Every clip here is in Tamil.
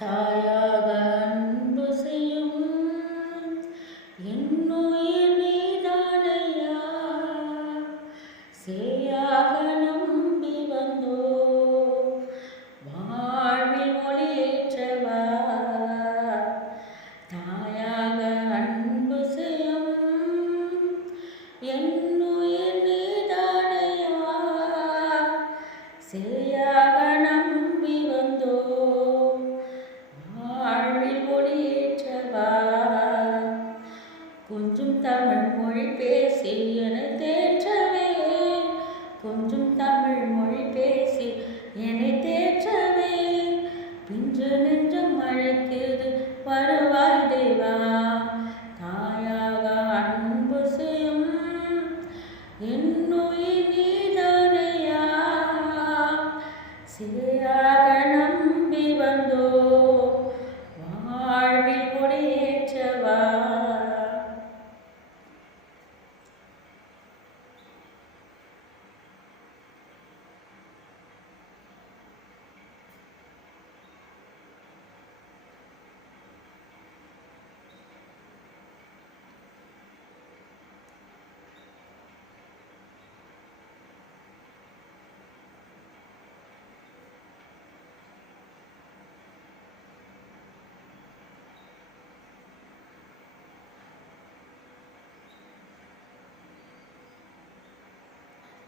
தாயாக அன்பு செய்யும் என்னுயிர் நீதானையா, சேயாக நம்பி வந்தோ வாழ்வில் ஒளியேற்றவா. தாயாக அன்பு செய்யும் என்னுயிர் நீதானையா, சேயாக நம்பி வந்தோ கொஞ்சம் தமிழ் மொழி பேசி என்னை தேற்றவே, கொஞ்சம் தமிழ் மொழி பேசி என்னை தேற்றவே, பின்று நெஞ்சம் அழைக்குது வருவாய் தேவா. தாயாக அன்பு செய்யும் என்னுயிர் நீதானையா, சேயாக நம்பி வந்தோ வாழ்வில் கொடியேற்றவா.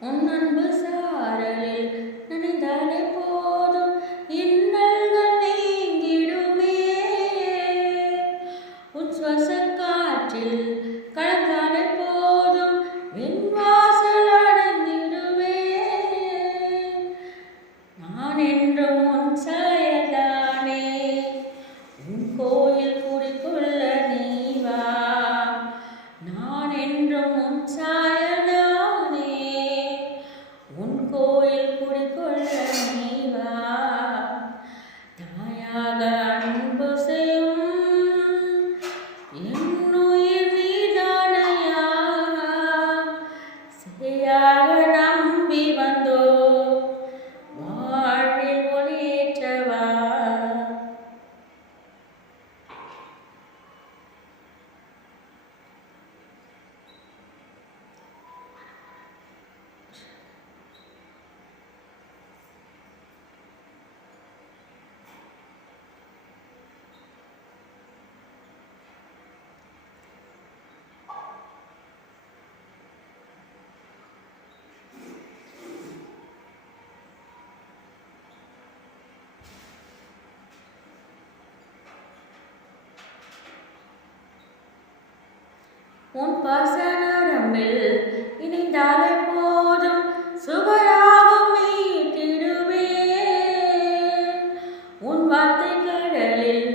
உன் அன்பு சாரலில் நனைந்தாலே போதும் இன்னல்கள் நீங்கிடுமே, உன் சுவாச காற்றில் கலந்தாலே போதும் விண்வாசல் அடைந்திடுவே. நான் என்றும் உன் சாயல்தானே, உன் கோயில் குடிக்கொள்ள நீ வா. நான் என்றும் உன் சாயல்தானே, உன் கோயில் குடிக்கொள்ள நீ வா. தாயாக அன்பு செய்யும் என்னுயிர் நீதானையா, சேயாக நம்பி வந்தோ வாழ்வில் ஒளியேற்றவா. உன் பாசனரம்பில் இணைந்தாலே போதும் சுகராகம் மீட்டிடுவே, உன் வார்த்தை கடலில்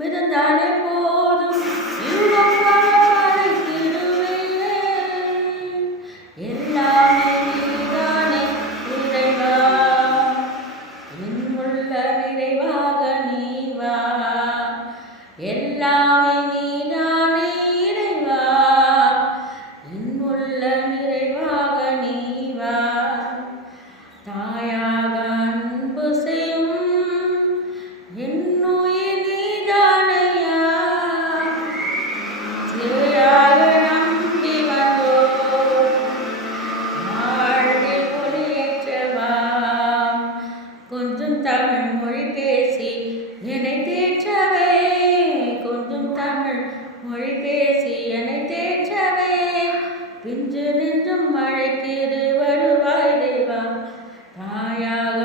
மிதந்தாலே போதும் யுகம் வரைத்திடுவே. எல்லாமே நீதானே இறைவா, என் உள்ள நிறைவாக நீ வா. எல்லாமே நீதானே இறைவா, என்னுள்ள நிறைவாக நீ வா. தாயாக அன்பு செய்யும் என்னுயிர் நீதானையா, சேயாக நம்பி வந்தோ வாழ்வில் ஒளியேற்றவா. கொஞ்சம் தமிழ் மொழி பேசி என்னை தேற்றவே, கொஞ்சம் தமிழ் மொழி பேசி என்னை தேற்றவே, பிஞ்சு நெஞ்சம் அழைக்குது வருவாய் தேவா. தாயாக